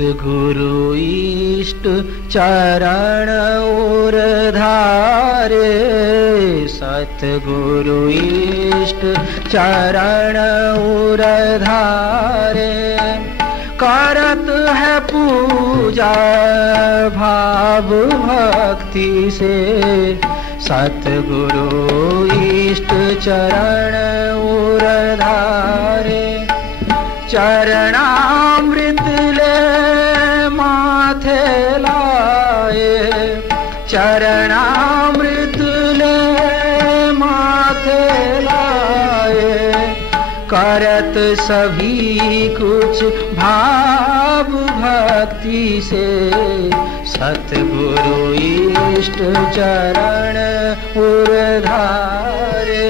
सतगुरु इष्ट चरण और धारे, सतगुरु इष्ट चरण और धारे, करत है पूजा भाव भक्ति से, सतगुरु इष्ट चरण और धारे, चरणामृत ले माथे लाए, चरणामृत ले माथे लाए, करत सभी कुछ भाव भक्ति से, सतगुरु इष्ट चरण और धारे।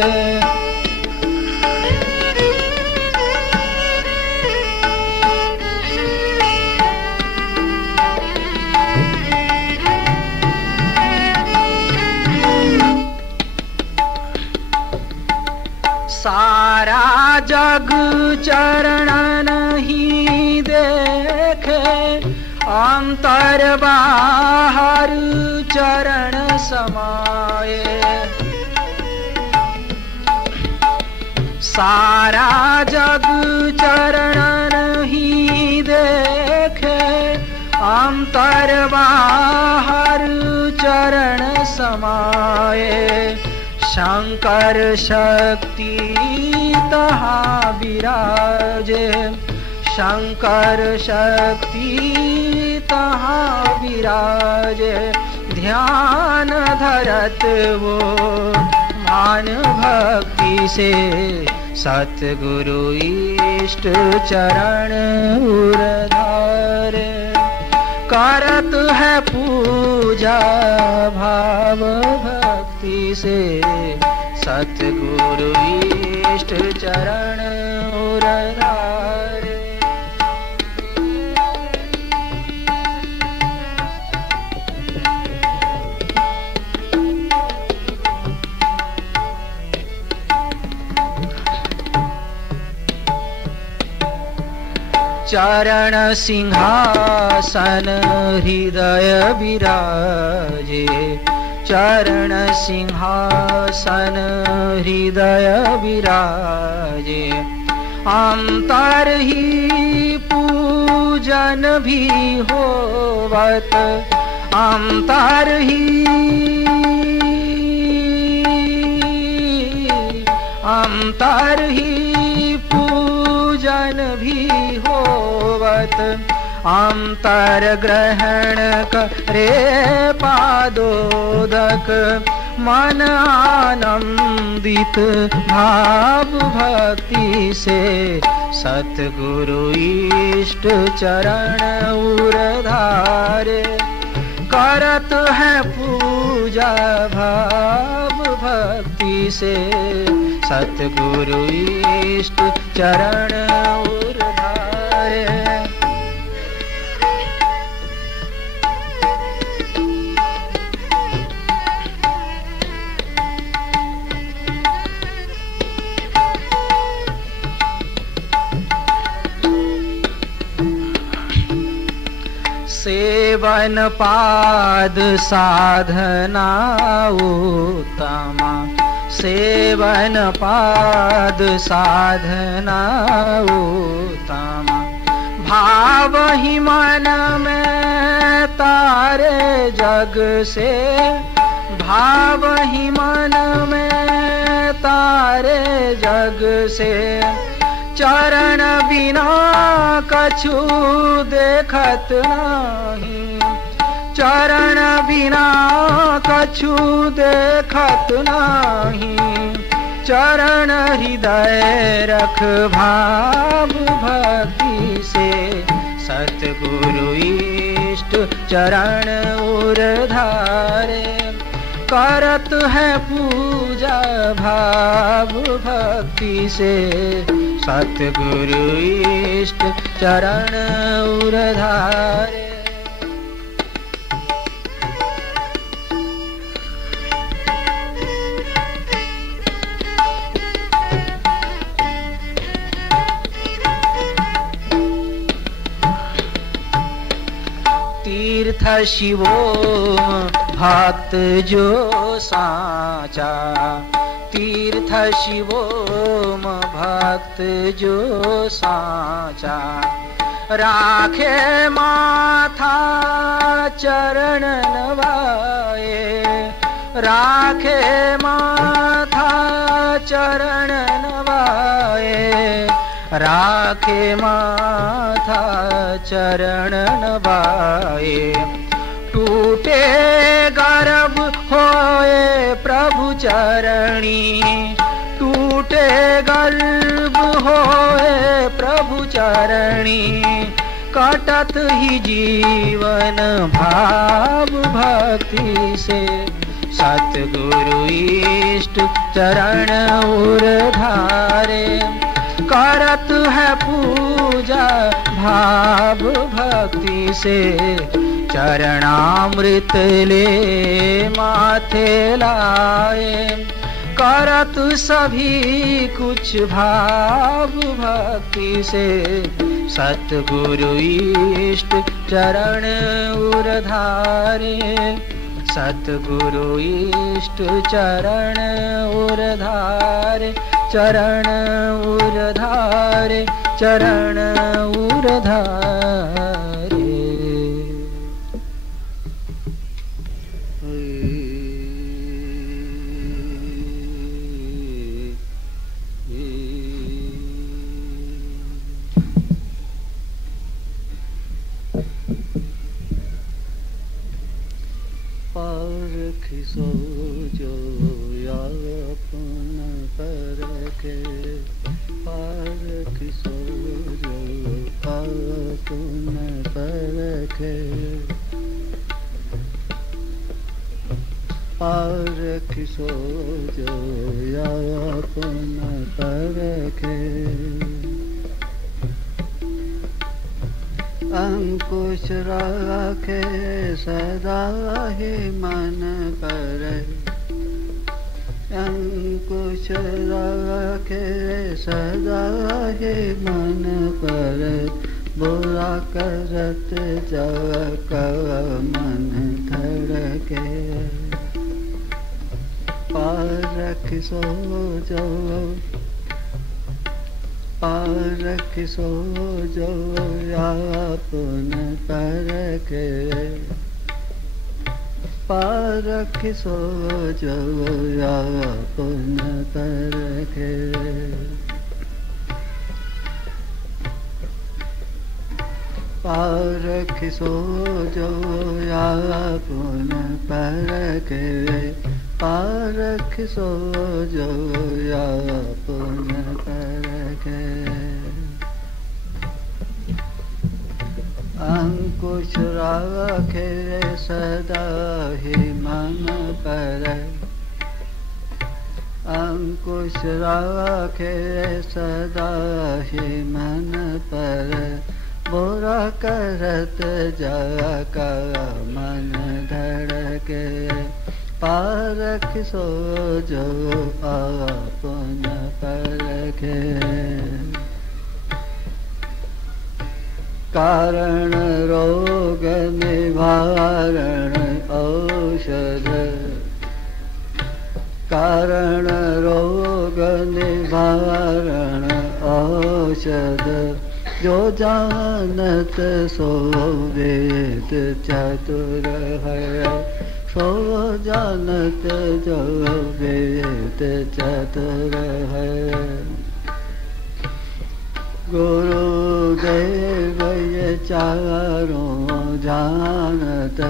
सारा जग चरणन ही देखे, अंतर बाहर चरण समाये, सारा जग चरणन ही देखे, अंतर बाहर चरण समाये, शंकर शक्ति तहाँ विराजे, शंकर शक्ति तहाँ विराजे, ध्यान धरत वो मान भक्ति से, सतगुरु इष्ट चरण और धारे, करत है पूजा भाव भक्ति से, सतगुरु इष्ट चरण और धारे। चरण सिंहासन हृदय विराजे, चरण सिंहासन हृदय विराजे, अंतर ही पूजन भी होवत, अंतर ही पूजन भी होवत, अंतर ग्रहण करे पादोदक, मन आनंदित भाव भक्ति से, सतगुरु इष्ट चरण और धारे, करत है पूजा भाव भक्ति से, सतगुरु इष्ट चरण और धारे। सेवन पाद साधना उत्तमा, सेवन पाद साधना उत्तमा, भाव ही मन में तारे जग से, भाव ही मन में तारे जग से, चरण बिना कछु देखत नहीं, चरण बिना कछु देखत नहीं, चरण हृदय रख भाव भक्ति से, सतगुरु इष्ट चरण और धारे, करत है पूजा भाव भक्ति से, सतगुरु इष्ट चरण और धारे। शिवो भक्त जो साचा, तीर्थ शिवो भक्त जो साचा। राखे माथा चरण नवाए, राखे माथा चरण नवाए, राखे माथा चरण नवाए। टूटे गर्भ होए प्रभु चरणी, टूटे गर्भ होए प्रभु चरणी। कटत ही जीवन भाव भक्ति से, सतगुरु इष्ट चरण उरधारे। करत है पूजा भाव भक्ति से, चरणामृत ले माथे लाए। करत सभी कुछ भाव भक्ति से, सतगुरु इष्ट चरण उरधारे। सतगुरु इष्ट चरण उरधारे, चरण उरधारे, चरण उरधारे। सो जो यापन परखे, पारख सो जो आपन परखे। पारख सो जो यापन परखे। अंकुश राखे सदा ही मन पर, अंकुश राखे सदा ही मन पर। बुरा करत जग मन धड़के, पारख सो जो पारख सो जो आपन परखे। पारख सो जो आपन परखे। पारख सो जो आपन परखे। पारख सो जो आपन परखे। अंकुश राखे सदा ही मन पर, अंकुश राखे सदा ही मन पर। बुरा करत जाका मन धड़के, पारख सो जो आपन परखे। कारण रोग निवारण औषध, कारण रोग निवारण औषध। जो जानत सो वेद चतुर है, सो जानत जो वेद चतुर है। गुरुदेव ये चारों जानत,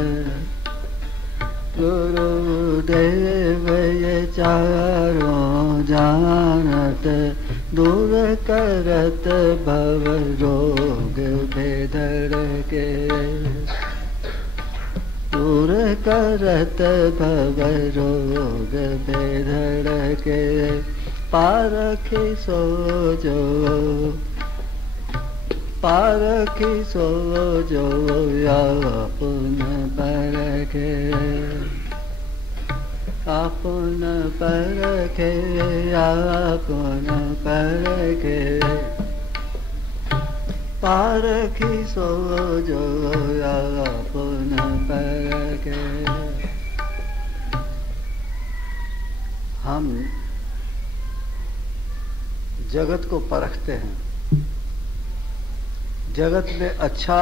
गुरुदेव ये चारों जानत। दूर करत भव रोग बेदर के, दूर करत भव रोग बेदर के। पारख सो जो पारख सो जो आपन परखे। आपन परखे, आपन परखे। पारखी सो जो अपन परखे। हम जगत को परखते हैं, जगत में अच्छा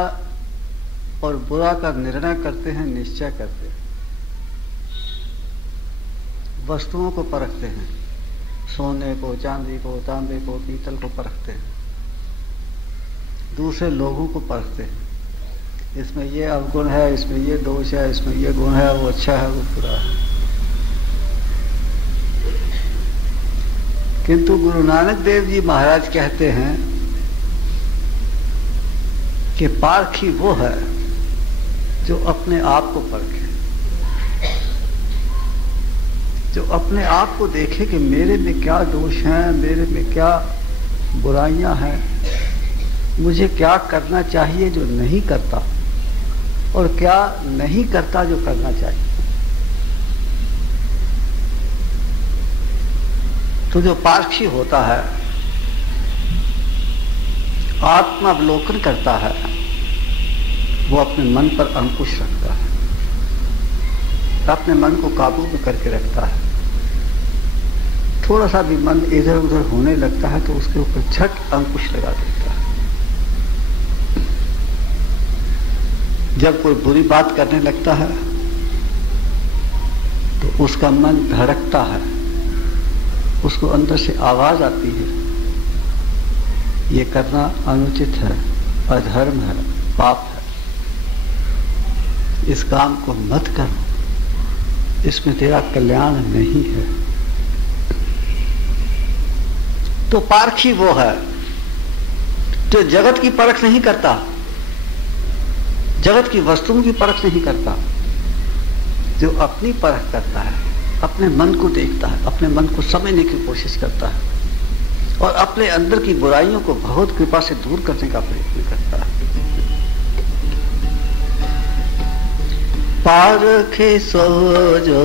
और बुरा का निर्णय करते हैं, निश्चय करते हैं, वस्तुओं को परखते हैं, सोने को, चांदी को, तांबे को, पीतल को परखते हैं, दूसरे लोगों को परखते हैं, इसमें ये अवगुण है, इसमें ये दोष है, इसमें ये गुण है, वो अच्छा है, वो बुरा है। किंतु गुरु नानक देव जी महाराज कहते हैं कि पारखी वो है जो अपने आप को परखे, जो अपने आप को देखे कि मेरे में क्या दोष हैं, मेरे में क्या बुराइयां हैं, मुझे क्या करना चाहिए जो नहीं करता, और क्या नहीं करता जो करना चाहिए। तो जो पारखी होता है, आत्मावलोकन करता है, वो अपने मन पर अंकुश रखता है, अपने मन को काबू में करके रखता है। थोड़ा सा भी मन इधर उधर होने लगता है तो उसके ऊपर झट अंकुश लगा देता है। जब कोई बुरी बात करने लगता है तो उसका मन धड़कता है, उसको अंदर से आवाज आती है, ये करना अनुचित है, अधर्म है, पाप है, इस काम को मत करो, इसमें तेरा कल्याण नहीं है। तो पारखी वो है जो जगत की परख नहीं करता, जगत की वस्तुओं की परख नहीं करता, जो अपनी परख करता है, अपने मन को देखता है, अपने मन को समझने की कोशिश करता है और अपने अंदर की बुराइयों को बहुत कृपा से दूर करने का प्रयत्न करता है। पारखे सो जो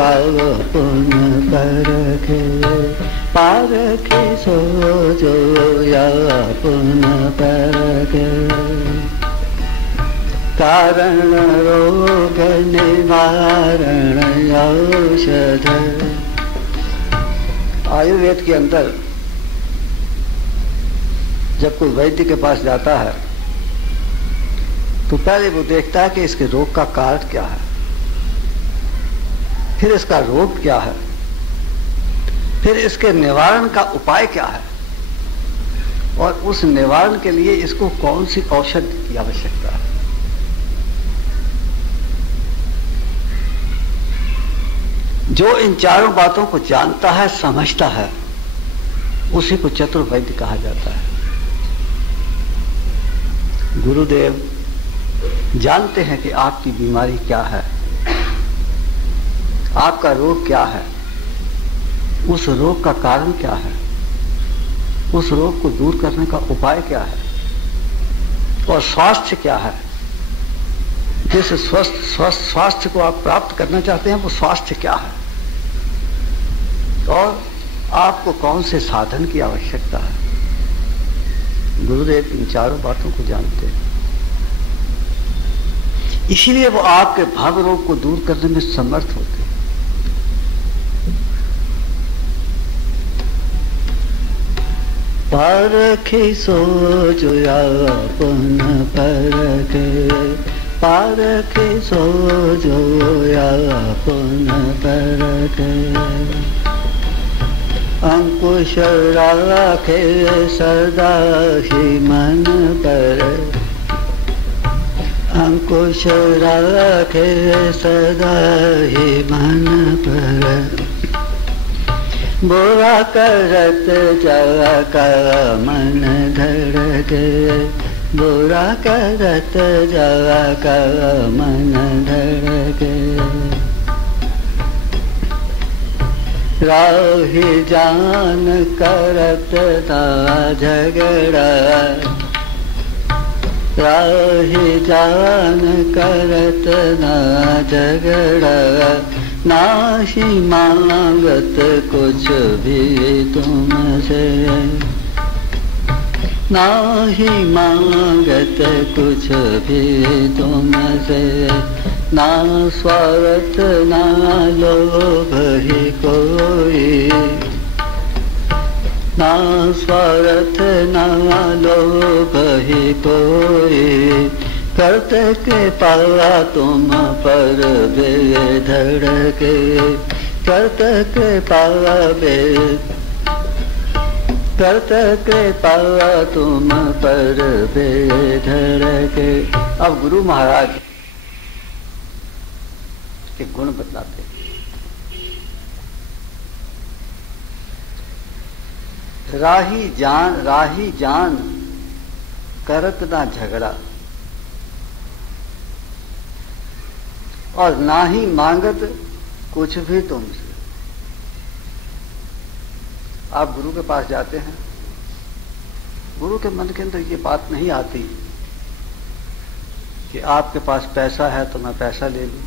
अपन परखे, पारखे सो जो अपन परखे। कारण रोग निवारण औषध। आयुर्वेद के अंदर जब कोई वैद्य के पास जाता है तो पहले वो देखता है कि इसके रोग का कारण क्या है, फिर इसका रोग क्या है, फिर इसके निवारण का उपाय क्या है, और उस निवारण के लिए इसको कौन सी औषधि की आवश्यकता है। जो इन चारों बातों को जानता है, समझता है, उसी को चतुर वैद्य कहा जाता है। गुरुदेव जानते हैं कि आपकी बीमारी क्या है, आपका रोग क्या है, उस रोग का कारण क्या है, उस रोग को दूर करने का उपाय क्या है, और स्वास्थ्य क्या है। जिस स्वास्थ्य को आप प्राप्त करना चाहते हैं वो स्वास्थ्य क्या है, और आपको कौन से साधन की आवश्यकता है। गुरुदेव इन चारों बातों को जानते हैं, इसीलिए वो आपके भाव रोग को दूर करने में समर्थ होते हैं। पारखे सो जो अपन परखे, पारखे सो जो अपन परखे। अंकुश राखे सदा ही मन पर, अंकुश राखे सदा ही मन पर। बुरा करत जाका मन धड़के, बुरा करत जाका मन धड़के। राही जान करत ना झगड़ा, राही जान करत ना झगड़ा। नाशी मांगत कुछ भी तुमसे, नाही मांगत कुछ भी तुमसे, ना स्वार्थ ना लोभ ही कोई, ना स्वार्थ ना लोभ ही कोई, करते कृपा तुम पर बेधड़के, करते कृपा करते कृपा तुम पर बेधड़के। अब गुरु महाराज के गुण बतलाते हैं। राही जान करत ना झगड़ा, और ना ही मांगत कुछ भी तुमसे। आप गुरु के पास जाते हैं, गुरु के मन के अंदर ये बात नहीं आती कि आपके पास पैसा है तो मैं पैसा ले लूं,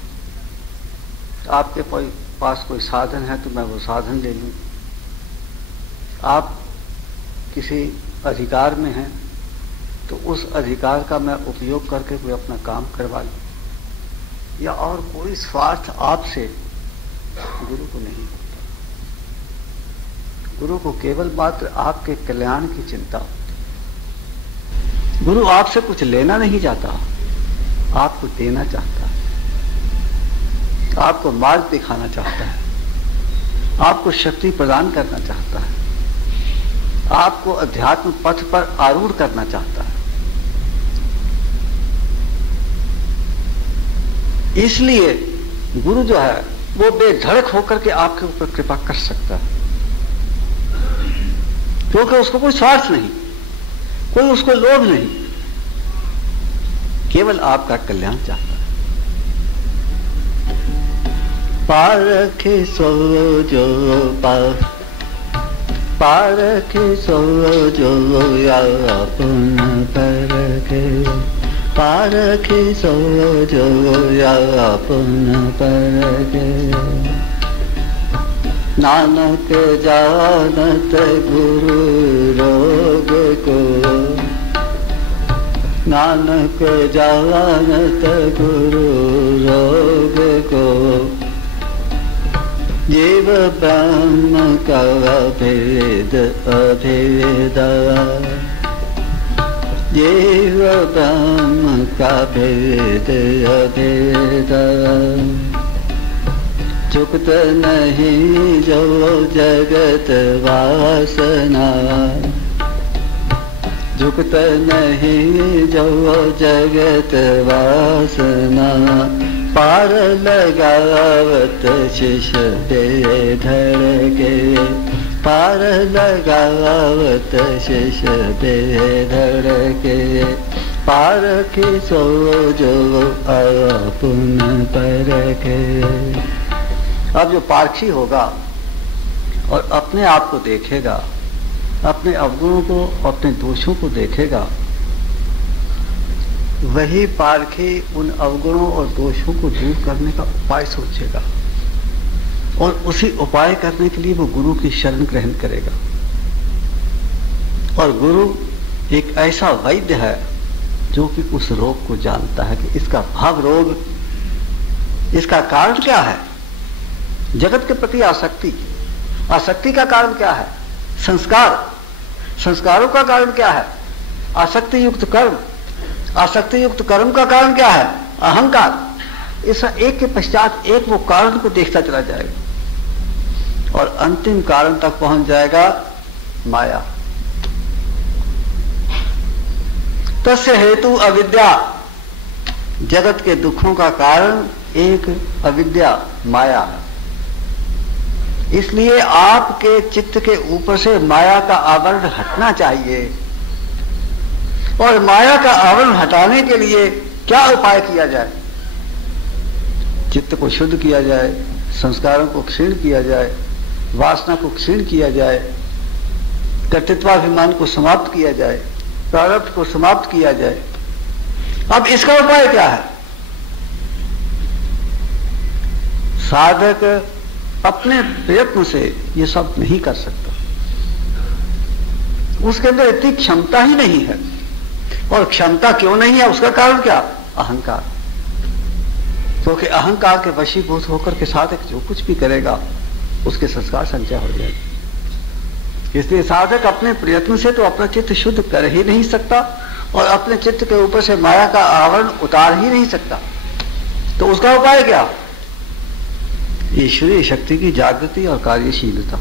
आपके पास कोई साधन है तो मैं वो साधन ले लूं, आप किसी अधिकार में हैं तो उस अधिकार का मैं उपयोग करके कोई अपना काम करवा लूं, या और कोई स्वार्थ आपसे गुरु को नहीं होता। गुरु को केवल मात्र आपके कल्याण की चिंता होती। गुरु आपसे कुछ लेना नहीं चाहता, आपको देना चाहता है, आपको मार्ग दिखाना चाहता है, आपको शक्ति प्रदान करना चाहता है, आपको अध्यात्म पथ पर आरूढ़ करना चाहता है। इसलिए गुरु जो है वो बेधड़क होकर के आपके ऊपर कृपा कर सकता है, क्योंकि उसको कोई स्वार्थ नहीं, कोई उसको लोभ नहीं, केवल आपका कल्याण चाहता है। पारखे सो जो पारखे सो जो यापन परखे, पारखे सो जो यापन परखे। नानक जानत गुरु रोग को, नानक जानत गुरु रोग को, जीव ब्रह्म का भेद अभेदा, जीव ब्रह्म का भेद अभेदा। चुकत नहीं जो जगत वासना, झुकत नहीं जो जगत वासना, पार लगावत शिष बेधड़ के, पार लगावत शिष बेधड़ के। पार की सो जो पुन पर के। अब जो पारखी होगा और अपने आप को देखेगा, अपने अवगुणों को, अपने दोषों को देखेगा, वही पारखी उन अवगुणों और दोषों को दूर करने का उपाय सोचेगा और उसी उपाय करने के लिए वो गुरु की शरण ग्रहण करेगा। और गुरु एक ऐसा वैद्य है जो कि उस रोग को जानता है कि इसका भाव रोग, इसका कारण क्या है। जगत के प्रति आसक्ति, आसक्ति का कारण क्या है, संस्कार, संस्कारों का कारण क्या है, आसक्ति युक्त कर्म, आसक्ति युक्त कर्म का कारण क्या है, अहंकार। इस एक के पश्चात एक वो कारण को देखता चला जाएगा और अंतिम कारण तक पहुंच जाएगा, माया। तस्य हेतु अविद्या, जगत के दुखों का कारण एक अविद्या, माया है। इसलिए आपके चित्त के ऊपर से माया का आवरण हटना चाहिए। और माया का आवरण हटाने के लिए क्या उपाय किया जाए। चित्त को शुद्ध किया जाए, संस्कारों को क्षीण किया जाए, वासना को क्षीण किया जाए, कर्तृत्वाभिमान को समाप्त किया जाए, प्रारब्ध को समाप्त किया जाए। अब इसका उपाय क्या है। साधक अपने प्रयत्न से ये सब नहीं कर सकता। उसके अंदर इतनी क्षमता ही नहीं है। और क्षमता क्यों नहीं है, उसका कारण क्या? अहंकार। क्योंकि अहंकार के वशीभूत होकर के साधक जो कुछ भी करेगा उसके संस्कार संचय हो जाएगी। इसलिए साधक अपने प्रयत्न से तो अपना चित्त शुद्ध कर ही नहीं सकता और अपने चित्त के ऊपर से माया का आवरण उतार ही नहीं सकता। तो उसका उपाय क्या? ईश्वरीय शक्ति की जागृति और कार्यशीलता।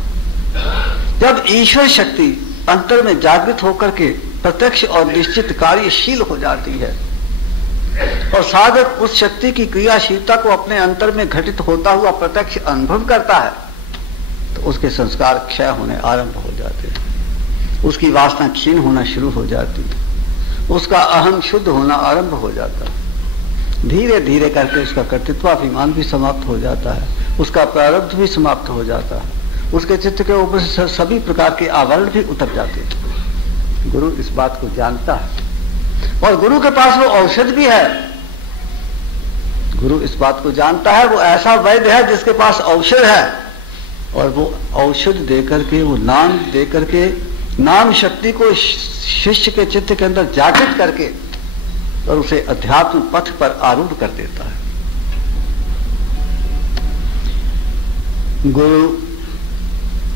जब ईश्वर शक्ति अंतर में जागृत होकर के प्रत्यक्ष और निश्चित कार्यशील हो जाती है और साधक उस शक्ति की क्रियाशीलता को अपने अंतर में घटित होता हुआ प्रत्यक्ष अनुभव करता है, तो उसके संस्कार क्षय होने आरंभ हो जाते हैं, उसकी वासना क्षीण होना शुरू हो जाती है, उसका अहम शुद्ध होना आरंभ हो जाता है। धीरे धीरे करके उसका कर्तृत्वाभिमान भी समाप्त हो जाता है, उसका प्रारब्ध भी समाप्त हो जाता है, उसके चित्त के ऊपर से सभी प्रकार के आवरण भी उतर जाते हैं। गुरु इस बात को जानता है और गुरु के पास वो औषध भी है। गुरु इस बात को जानता है, वो ऐसा वैद्य है जिसके पास औषध है और वो औषध देकर के, वो नाम देकर के, नाम शक्ति को शिष्य के चित्त के अंदर जागृत करके और उसे अध्यात्म पथ पर आरूढ़ कर देता है। गुरु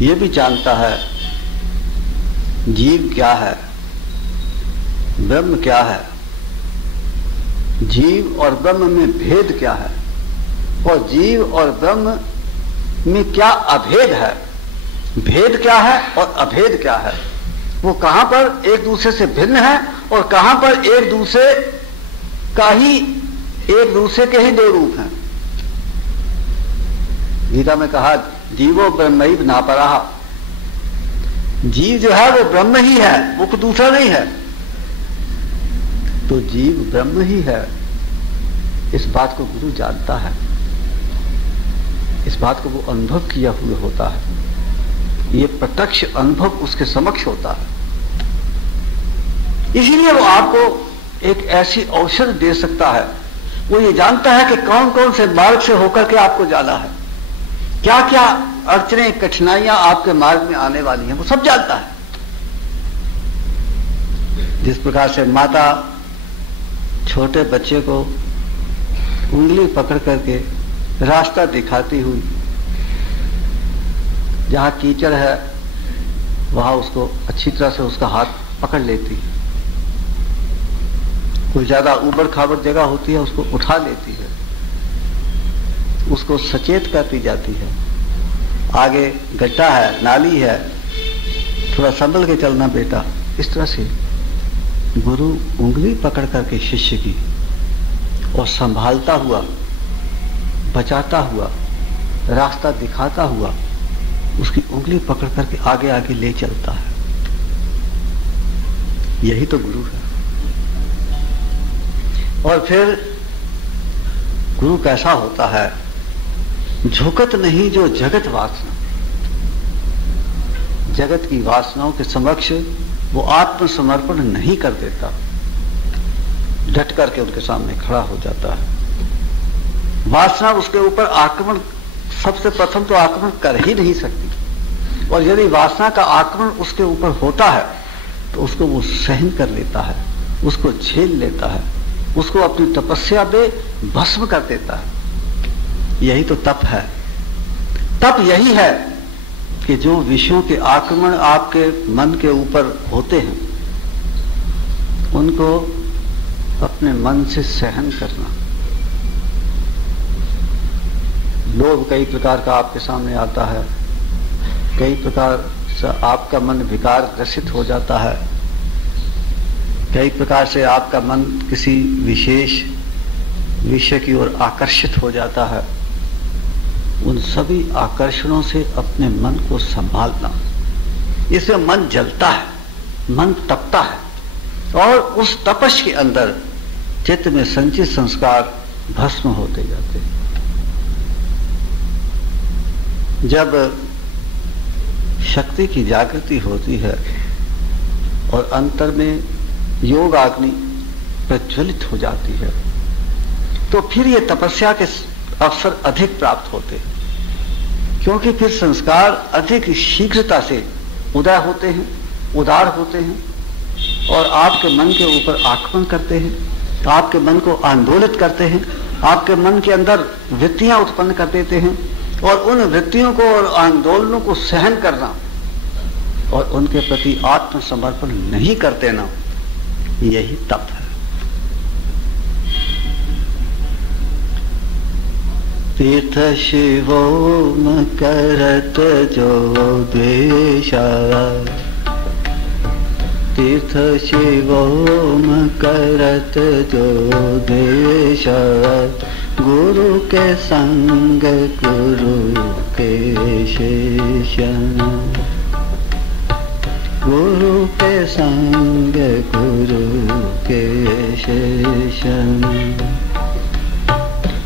ये भी जानता है जीव क्या है, ब्रह्म क्या है, जीव और ब्रह्म में भेद क्या है और जीव और ब्रह्म में क्या अभेद है, भेद क्या है और अभेद क्या है, वो कहां पर एक दूसरे से भिन्न है और कहां पर एक दूसरे के ही दो रूप हैं। गीता में कहा जीवो ब्रह्मैव नापरः, जीव जो है वो ब्रह्म ही है, वो कोई दूसरा नहीं है। तो जीव ब्रह्म ही है, इस बात को गुरु जानता है, इस बात को वो अनुभव किया हुआ होता है, ये प्रत्यक्ष अनुभव उसके समक्ष होता है। इसीलिए वो आपको एक ऐसी औषध दे सकता है, वो ये जानता है कि कौन कौन से मार्ग से होकर के आपको जाना है, क्या क्या अड़चनें कठिनाइयां आपके मार्ग में आने वाली हैं, वो सब जानता है। जिस प्रकार से माता छोटे बच्चे को उंगली पकड़ करके रास्ता दिखाती हुई, जहां कीचड़ है वहां उसको अच्छी तरह से उसका हाथ पकड़ लेती, कोई ज्यादा ऊबड़ खाबड़ जगह होती है उसको उठा लेती है, उसको सचेत करती जाती है, आगे गड्ढा है, नाली है, थोड़ा संभल के चलना बेटा। इस तरह से गुरु उंगली पकड़ करके शिष्य की और संभालता हुआ, बचाता हुआ, रास्ता दिखाता हुआ उसकी उंगली पकड़ करके आगे आगे ले चलता है। यही तो गुरु है। और फिर गुरु कैसा होता है? झुकत नहीं जो जगत वासना, जगत की वासनाओं के समक्ष वो आत्मसमर्पण नहीं कर देता, डट करके उनके सामने खड़ा हो जाता है। वासना उसके ऊपर आक्रमण, सबसे प्रथम तो आक्रमण कर ही नहीं सकती, और यदि वासना का आक्रमण उसके ऊपर होता है तो उसको वो सहन कर लेता है, उसको झेल लेता है, उसको अपनी तपस्या में भस्म कर देता है। यही तो तप है। तप यही है कि जो विषयों के आक्रमण आपके मन के ऊपर होते हैं उनको अपने मन से सहन करना। लोभ कई प्रकार का आपके सामने आता है, कई प्रकार से आपका मन विकार ग्रसित हो जाता है, कई प्रकार से आपका मन किसी विशेष विषय की ओर आकर्षित हो जाता है। उन सभी आकर्षणों से अपने मन को संभालना, इससे मन जलता है, मन तपता है और उस तपश के अंदर चित्त में संचित संस्कार भस्म होते जाते हैं। जब शक्ति की जागृति होती है और अंतर में योग अग्नि प्रज्वलित हो जाती है तो फिर ये तपस्या के अवसर अधिक प्राप्त होते हैं, क्योंकि फिर संस्कार अधिक शीघ्रता से उदय होते हैं उदार होते हैं और आपके मन के ऊपर आक्रमण करते हैं, आपके मन को आंदोलित करते हैं, आपके मन के अंदर वृत्तियां उत्पन्न कर देते हैं, और उन वृत्तियों को और आंदोलनों को सहन करना और उनके प्रति आत्मसमर्पण नहीं कर देना, यही तप है। तीर्थ शिवोम करत जो द्वेषा, तीर्थ शिवोम करत जो द्वेषा, गुरु के संग गुरु के शेषन, गुरु के संग गुरु के शेषन,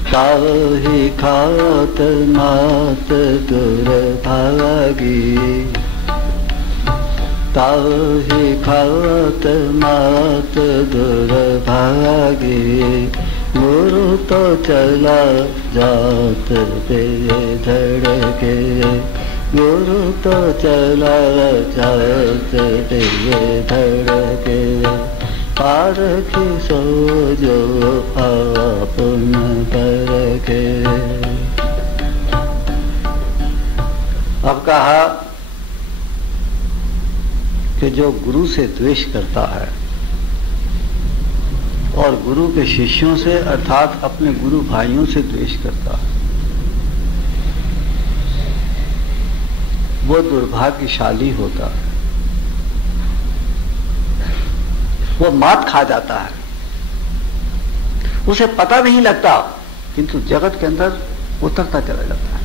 ताहि खात मात दुर्भागी, ताहि खात मात दुर्भागी, गुरु तो चला जात पे धड़के, गुरु तो चला जात पे धड़के, पारखी सो जो आपन परखे। अब कहा कि जो गुरु से द्वेष करता है और गुरु के शिष्यों से अर्थात अपने गुरु भाइयों से द्वेष करता है, वो दुर्भाग्यशाली होता है, वो मात खा जाता है, उसे पता नहीं लगता किंतु जगत के अंदर उतरता चला जाता है।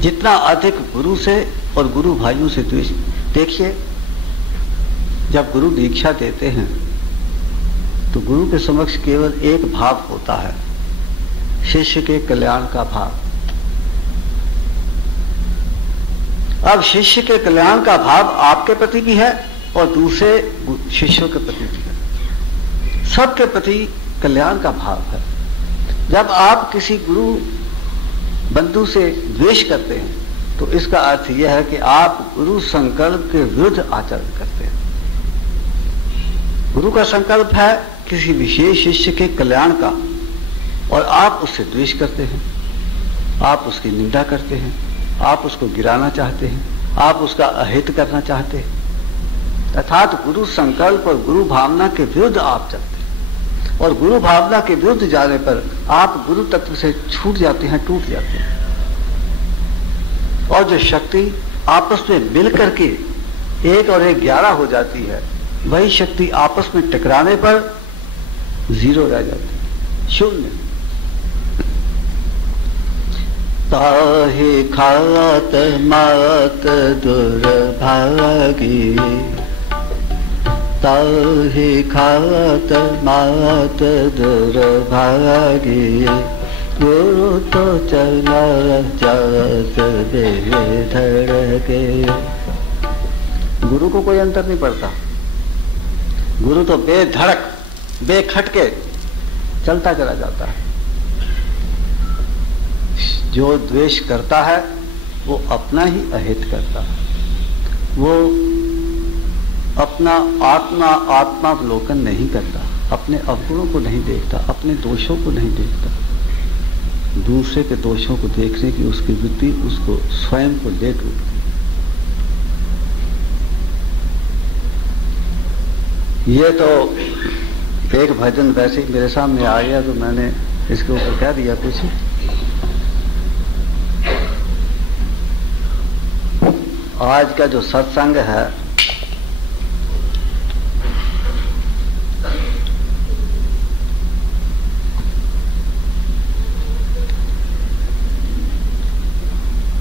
जितना अधिक गुरु से और गुरु भाइयों से द्वेष, देखिए जब गुरु दीक्षा देते हैं तो गुरु के समक्ष केवल एक भाव होता है, शिष्य के कल्याण का भाव। अब शिष्य के कल्याण का भाव आपके प्रति भी है और दूसरे शिष्यों के प्रति भी है, सबके प्रति कल्याण का भाव है। जब आप किसी गुरु बंधु से द्वेष करते हैं तो इसका अर्थ यह है कि आप गुरु संकल्प के विरुद्ध आचरण करते हैं। गुरु का संकल्प है किसी विशेष शिष्य के कल्याण का और आप उससे द्वेष करते हैं, आप उसकी निंदा करते हैं, आप उसको गिराना चाहते हैं, आप उसका अहित करना चाहते हैं, अर्थात गुरु संकल्प और गुरु भावना के विरुद्ध आप चलते हैं। और गुरु भावना के विरुद्ध जाने पर आप गुरु तत्व से छूट जाते हैं, टूट जाते हैं, और जो शक्ति आपस में मिल करके 1 और 1 11 हो जाती है, वही शक्ति आपस में टकराने पर 0 रह जाती है, शून्य। ताहि खात मात दुर्भागी, ताहि खात मात दुर्भागी, गुरु तो चला जात बेधड़के। गुरु को कोई अंतर नहीं पड़ता, गुरु तो बेधड़क बेखटके चलता चला जाता है। जो द्वेष करता है वो अपना ही अहित करता है, वो अपना आत्मावलोकन नहीं करता, अपने अवगुणों को नहीं देखता, अपने दोषों को नहीं देखता, दूसरे के दोषों को देखने की उसकी वृत्ति उसको स्वयं को ले डूबती। ये तो एक भजन वैसे ही मेरे सामने आ गया तो मैंने इसके ऊपर कह दिया कुछ। आज का जो सत्संग है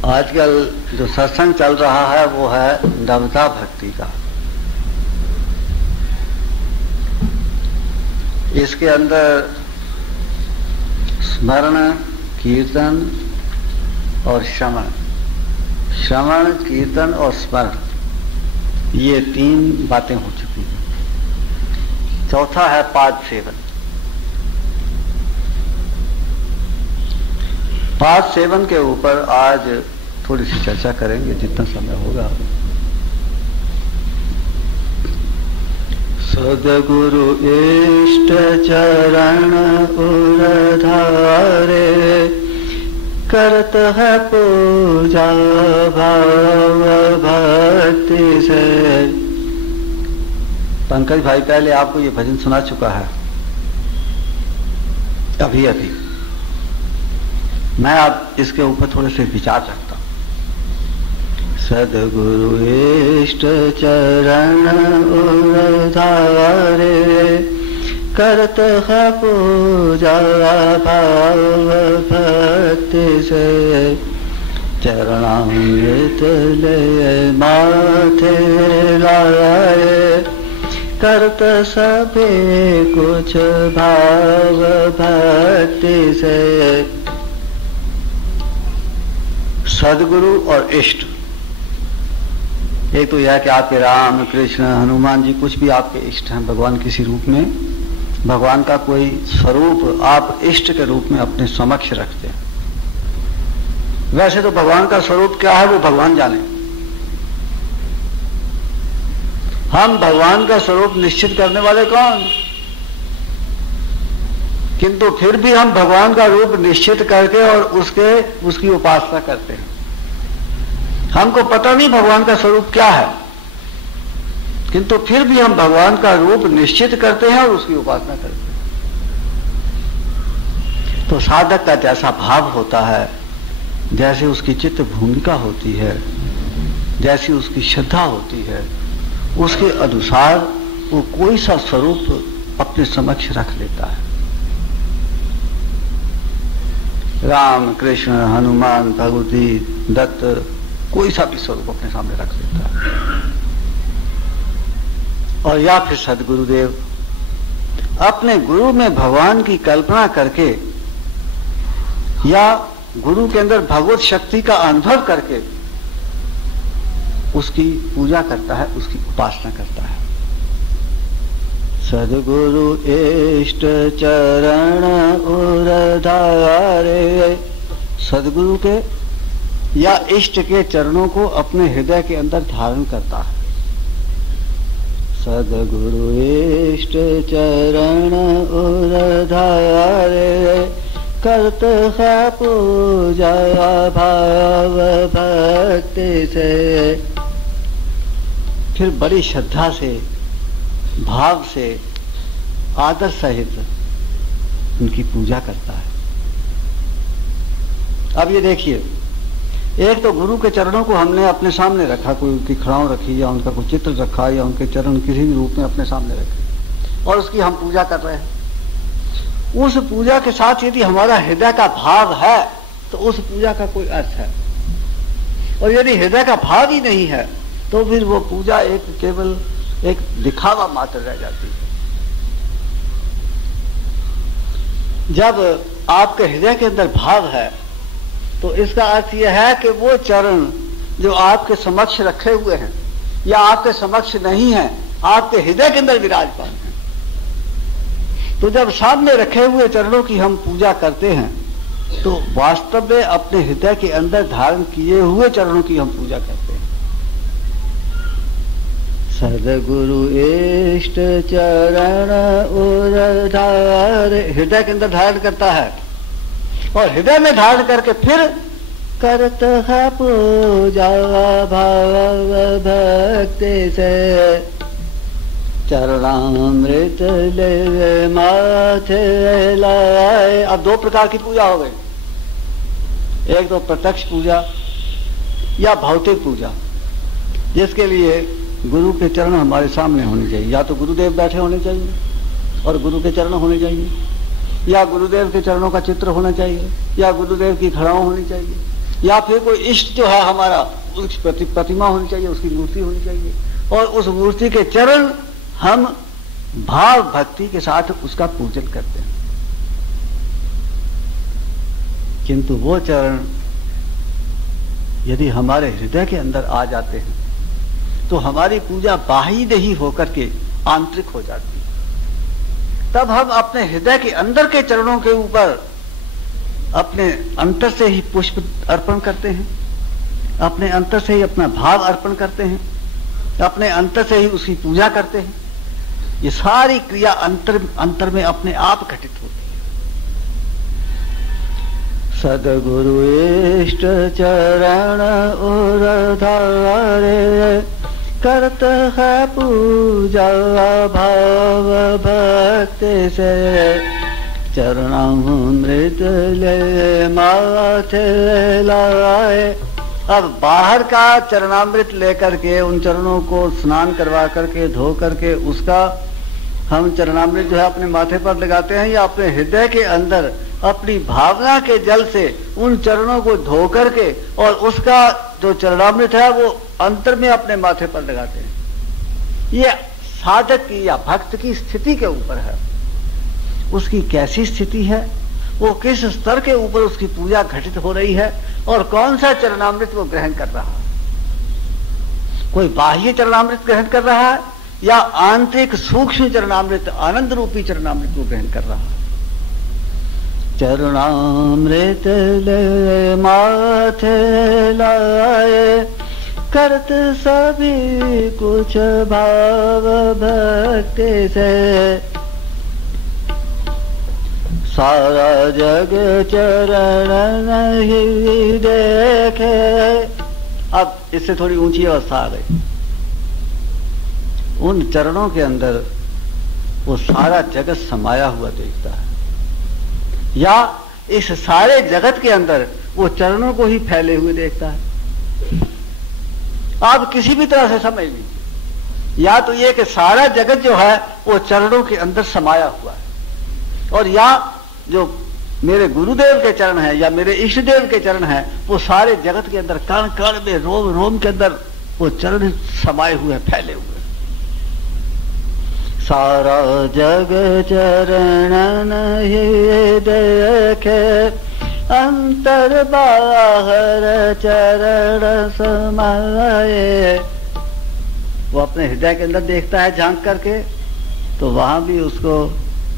आजकल जो सत्संग चल रहा है वो है नवता भक्ति का। इसके अंदर स्मरण, कीर्तन और श्रवण, श्रवण, कीर्तन और स्मरण, ये 3 बातें हो चुकी हैं। चौथा है पाद सेवन। पाद सेवन के ऊपर आज थोड़ी सी चर्चा करेंगे जितना समय होगा। सदगुरु इष्ट चरण उरधारे, करत है पूजा भाव भक्ति से। पंकज भाई पहले आपको ये भजन सुना चुका है अभी अभी। मैं अब इसके ऊपर थोड़े से विचार रखता हूं। सदगुरु इष्ट चरण उरधारे, करत है पूजा भाव भक्ति से। चरणामृत ले माथे लाए, करत सभी कुछ भाव भक्ति से। सदगुरु और इष्ट, एक तो यह कि आपके राम कृष्ण हनुमान जी कुछ भी आपके इष्ट हैं, भगवान किसी रूप में, भगवान का कोई स्वरूप आप इष्ट के रूप में अपने समक्ष रखते हैं। वैसे तो भगवान का स्वरूप क्या है वो भगवान जाने। हम भगवान का स्वरूप निश्चित करने वाले कौन? किंतु फिर भी हम भगवान का रूप निश्चित करके और उसकी उपासना करते हैं। हमको पता नहीं भगवान का स्वरूप क्या है, किंतु फिर भी हम भगवान का रूप निश्चित करते हैं और उसकी उपासना करते हैं। तो साधक का जैसा भाव होता है, जैसे उसकी चित्त भूमिका होती है, जैसी उसकी श्रद्धा होती है, उसके अनुसार वो कोई सा स्वरूप अपने समक्ष रख लेता है। राम कृष्ण हनुमान भगवती दत्त कोई सा भी स्वरूप अपने सामने रख लेता है। और या फिर सदगुरुदेव अपने गुरु में भगवान की कल्पना करके या गुरु के अंदर भगवत शक्ति का अनुभव करके उसकी पूजा करता है, उसकी उपासना करता है। सदगुरु इष्ट चरण उरधारे, सदगुरु के या इष्ट के चरणों को अपने हृदय के अंदर धारण करता है। सदगुरु इष्ट चरण उरधारे, करत है पूजा भाव भक्ति से। फिर बड़ी श्रद्धा से, भाव से, आदर सहित उनकी पूजा करता है। अब ये देखिए, एक तो गुरु के चरणों को हमने अपने सामने रखा, कोई उनकी खड़ाऊं रखी या उनका कोई चित्र रखा या उनके चरण किसी भी रूप में अपने सामने रखे और उसकी हम पूजा कर रहे हैं। उस पूजा के साथ यदि हमारा हृदय का भाव है तो उस पूजा का कोई अर्थ है, और यदि हृदय का भाव ही नहीं है तो फिर वो पूजा केवल एक दिखावा मात्र रह जाती है। जब आपके हृदय के अंदर भाव है तो इसका अर्थ यह है कि वो चरण जो आपके समक्ष रखे हुए हैं या आपके समक्ष नहीं है, आपके हृदय के अंदर विराजमान है। तो जब सामने रखे हुए चरणों की हम पूजा करते हैं तो वास्तव में अपने हृदय के अंदर धारण किए हुए चरणों की हम पूजा करते हैं। सदगुरु इष्ट चरण उरधारे, हृदय के अंदर धारण करता है और हृदय में धारण करके फिर करत है पूजा भाव भक्ति से। चरणामृत ले माथे लाए। अब दो प्रकार की पूजा हो गई, एक तो प्रत्यक्ष पूजा या भौतिक पूजा, जिसके लिए गुरु के चरण हमारे सामने होने चाहिए। या तो गुरुदेव बैठे होने चाहिए और गुरु के चरण होने चाहिए, या गुरुदेव के चरणों का चित्र होना चाहिए, या गुरुदेव की खड़ाऊं होनी चाहिए, या फिर कोई इष्ट जो है हमारा उसकी प्रतिमा होनी चाहिए, उसकी मूर्ति होनी चाहिए, और उस मूर्ति के चरण हम भाव भक्ति के साथ उसका पूजन करते हैं। किंतु वो चरण यदि हमारे हृदय के अंदर आ जाते हैं तो हमारी पूजा बाह्य नहीं होकर के आंतरिक हो जाती है। तब हम अपने हृदय के अंदर के चरणों के ऊपर अपने अंतर से ही पुष्प अर्पण करते हैं, अपने अंतर से ही अपना भाव अर्पण करते हैं, अपने अंतर से ही उसकी पूजा करते हैं। ये सारी क्रिया अंतर में अपने आप घटित होती है। सदगुरु इष्ट चरण उरधारे, करत है पूजा भाव भक्ति से, चरणामृत ले माथे लाए। अब बाहर का चरणामृत लेकर के उन चरणों को स्नान करवा करके धो करके उसका हम चरणामृत जो है अपने माथे पर लगाते हैं, या अपने हृदय के अंदर अपनी भावना के जल से उन चरणों को धो करके और उसका जो चरणामृत है वो अंतर में अपने माथे पर लगाते हैं। ये साधक की या भक्त की स्थिति के ऊपर है, उसकी कैसी स्थिति है, वो किस स्तर के ऊपर उसकी पूजा घटित हो रही है और कौन सा चरणामृत वो ग्रहण कर रहा है। कोई बाह्य चरणामृत ग्रहण कर रहा है या आंतरिक सूक्ष्म चरणामृत, आनंद रूपी चरणामृत को ग्रहण कर रहा है। चरणामृत ले माथे लाए, करत सभी कुछ भाव भक्ति से, सारा जग चरण ही देखे। अब इससे थोड़ी ऊंची अवस्था आ गई। उन चरणों के अंदर वो सारा जगत समाया हुआ देखता है, या इस सारे जगत के अंदर वो चरणों को ही फैले हुए देखता है। आप किसी भी तरह से समझ लीजिए, या तो ये कि सारा जगत जो है वो चरणों के अंदर समाया हुआ है, और या जो मेरे गुरुदेव के चरण हैं या मेरे इष्ट देव के चरण हैं वो सारे जगत के अंदर कण कण में रोम रोम के अंदर वो चरण समाये हुए फैले हुए। सारा जग चरण ही देखे, अंतर बाहर चरण समाये। वो अपने हृदय के अंदर देखता है झांक करके, तो वहां भी उसको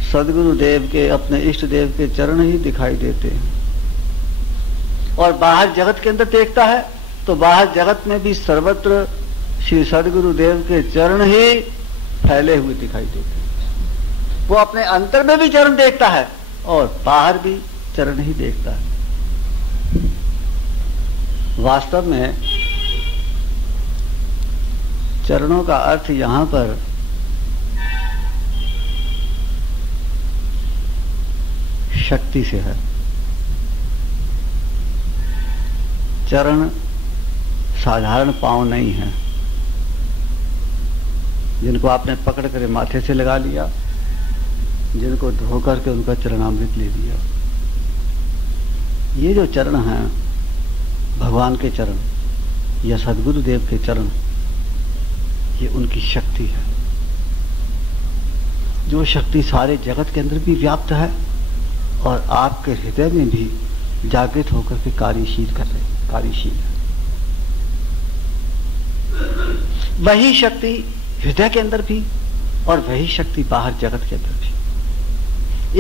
सदगुरु देव के, अपने इष्ट देव के चरण ही दिखाई देते हैं। और बाहर जगत के अंदर देखता है तो बाहर जगत में भी सर्वत्र श्री सदगुरु देव के चरण ही फैले हुए दिखाई देते हैं। वो अपने अंतर में भी चरण देखता है और बाहर भी चरण ही देखता है। वास्तव में चरणों का अर्थ यहां पर शक्ति से है। चरण साधारण पांव नहीं है जिनको आपने पकड़ कर माथे से लगा लिया, जिनको धो करके उनका चरणामृत ले लिया। ये जो चरण हैं भगवान के चरण या सदगुरु देव के चरण, ये उनकी शक्ति है, जो शक्ति सारे जगत के अंदर भी व्याप्त है और आपके हृदय में भी जागृत होकर के कार्यशील है। वही शक्ति हृदय के अंदर भी और वही शक्ति बाहर जगत के अंदर भी।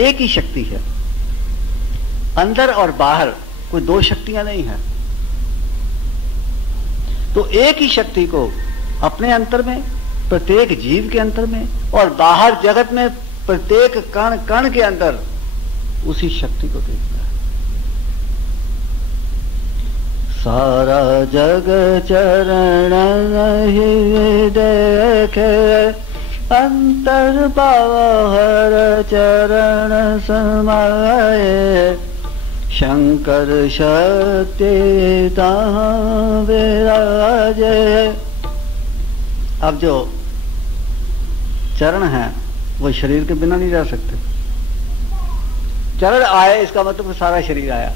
एक ही शक्ति है, अंदर और बाहर कोई दो शक्तियां नहीं है। तो एक ही शक्ति को अपने अंतर में, प्रत्येक जीव के अंतर में और बाहर जगत में प्रत्येक कण कण के अंदर उसी शक्ति को देखना है। सारा जग चरण ही देखे, अंतर बाहर चरण समाये, शंकर शक्ति तां विराजे। अब जो चरण है वो शरीर के बिना नहीं रह सकते। चरण आए इसका मतलब कि सारा शरीर आया,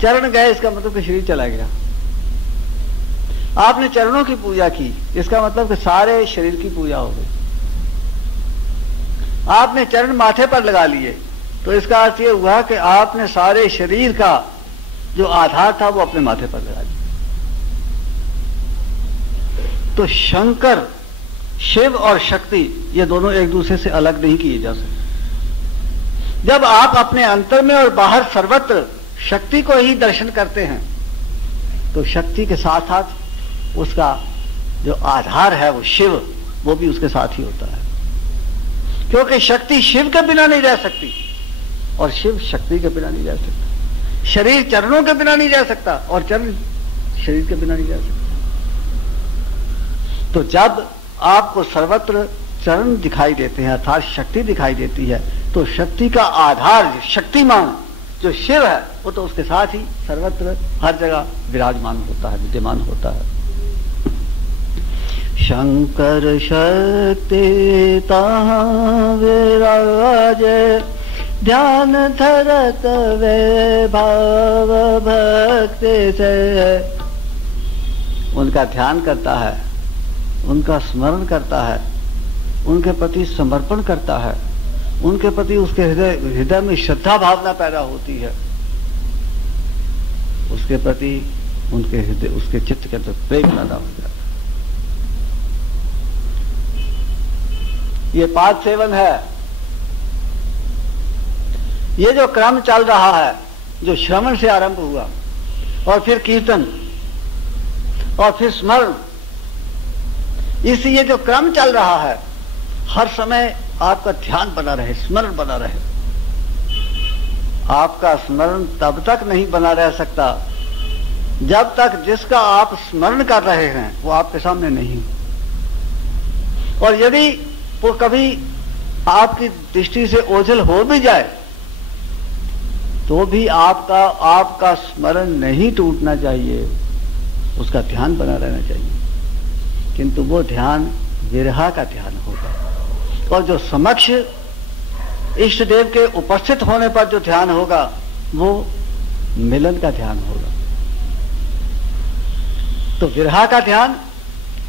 चरण गए इसका मतलब कि शरीर चला गया। आपने चरणों की पूजा की इसका मतलब कि सारे शरीर की पूजा हो गई। आपने चरण माथे पर लगा लिए तो इसका अर्थ यह हुआ कि आपने सारे शरीर का जो आधार था वो अपने माथे पर लगा लिया। तो शंकर, शिव और शक्ति ये दोनों एक दूसरे से अलग नहीं किए जा सकते। जब आप अपने अंतर में और बाहर सर्वत्र शक्ति को ही दर्शन करते हैं तो शक्ति के साथ साथ उसका जो आधार है वो शिव वो भी उसके साथ ही होता है, क्योंकि शक्ति शिव के बिना नहीं रह सकती और शिव शक्ति के बिना नहीं रह सकता। शरीर चरणों के बिना नहीं रह सकता और चरण शरीर के बिना नहीं रह सकता। तो जब आपको सर्वत्र चरण दिखाई देते हैं अर्थात शक्ति दिखाई देती है, तो शक्ति का आधार शक्तिमान जो शिव है वो तो उसके साथ ही सर्वत्र हर जगह विराजमान होता है, विद्यमान होता है। शंकर शक्ति तहाँ विराजे, ध्यान धरत वे भाव भक्ति से। उनका ध्यान करता है, उनका स्मरण करता है, उनके प्रति समर्पण करता है, उनके प्रति उसके हृदय में श्रद्धा भावना पैदा होती है, उसके प्रति उनके हृदय उसके चित्त के अंदर प्रेम पैदा हो जाता है। ये पाद सेवन है। ये जो क्रम चल रहा है, जो श्रवण से आरंभ हुआ और फिर कीर्तन और फिर स्मरण, इस ये जो क्रम चल रहा है, हर समय आपका ध्यान बना रहे, स्मरण बना रहे। आपका स्मरण तब तक नहीं बना रह सकता जब तक जिसका आप स्मरण कर रहे हैं वो आपके सामने नहीं। और यदि वो कभी आपकी दृष्टि से ओझल हो भी जाए तो भी आपका स्मरण नहीं टूटना चाहिए, उसका ध्यान बना रहना चाहिए। किंतु वो ध्यान विरहा का ध्यान होगा, और जो समक्ष इष्ट देव के उपस्थित होने पर जो ध्यान होगा वो मिलन का ध्यान होगा। तो विरहा का ध्यान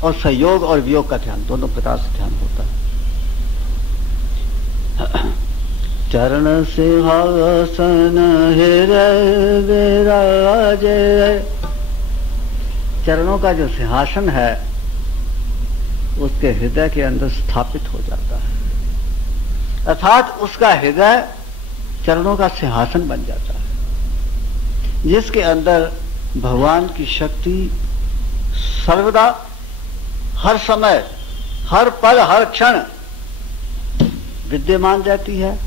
और संयोग और वियोग का ध्यान दोनों प्रकार से ध्यान होता है। चरण सिंहासन हृदय विराजे, चरणों का जो सिंहासन है उसके हृदय के अंदर स्थापित हो जाता है, अर्थात उसका हृदय चरणों का सिंहासन बन जाता है, जिसके अंदर भगवान की शक्ति सर्वदा हर समय हर पल हर क्षण विद्यमान रहती है,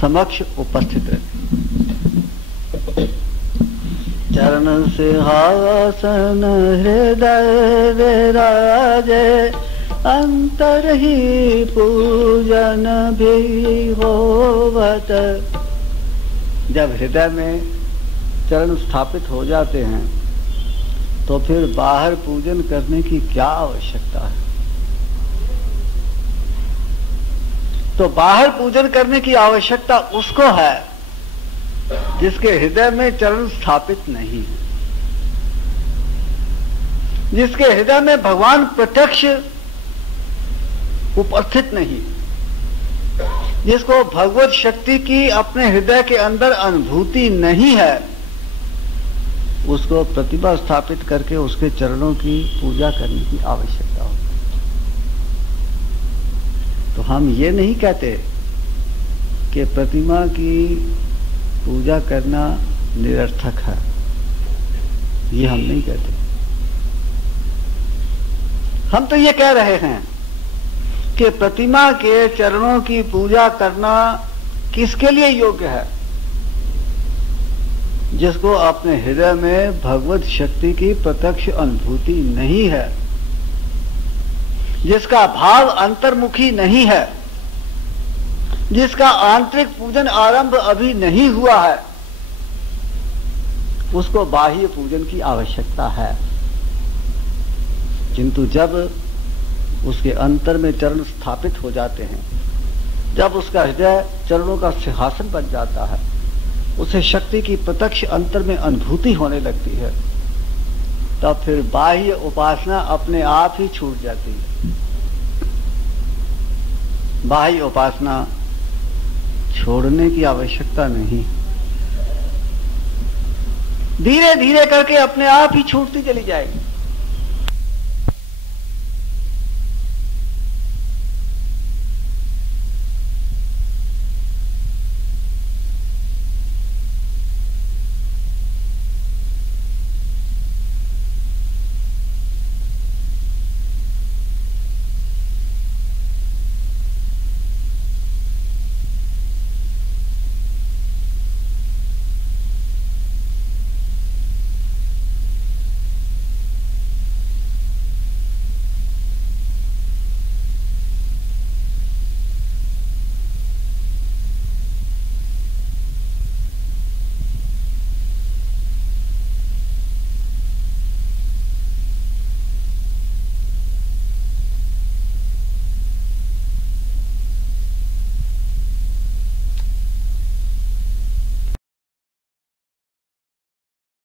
समक्ष उपस्थित रहती है। चरण सिंहासन हृदय विराजे, अंतर ही पूजन भी होवत। जब हृदय में चरण स्थापित हो जाते हैं तो फिर बाहर पूजन करने की क्या आवश्यकता है। तो बाहर पूजन करने की आवश्यकता उसको है जिसके हृदय में चरण स्थापित नहीं है, जिसके हृदय में भगवान प्रत्यक्ष उपस्थित नहीं, जिसको भगवत शक्ति की अपने हृदय के अंदर अनुभूति नहीं है, उसको प्रतिमा स्थापित करके उसके चरणों की पूजा करने की आवश्यकता होती है। तो हम ये नहीं कहते कि प्रतिमा की पूजा करना निरर्थक है, ये हम नहीं कहते। हम तो ये कह रहे हैं कि प्रतिमा के चरणों की पूजा करना किसके लिए योग्य है? जिसको अपने हृदय में भगवत शक्ति की प्रत्यक्ष अनुभूति नहीं है, जिसका भाव अंतर्मुखी नहीं है, जिसका आंतरिक पूजन आरंभ अभी नहीं हुआ है, उसको बाह्य पूजन की आवश्यकता है। किंतु जब उसके अंतर में चरण स्थापित हो जाते हैं, जब उसका हृदय चरणों का सिंहासन बन जाता है, उसे शक्ति की प्रत्यक्ष अंतर में अनुभूति होने लगती है, तब फिर बाह्य उपासना अपने आप ही छूट जाती है। बाह्य उपासना छोड़ने की आवश्यकता नहीं, धीरे धीरे करके अपने आप ही छूटती चली जाएगी।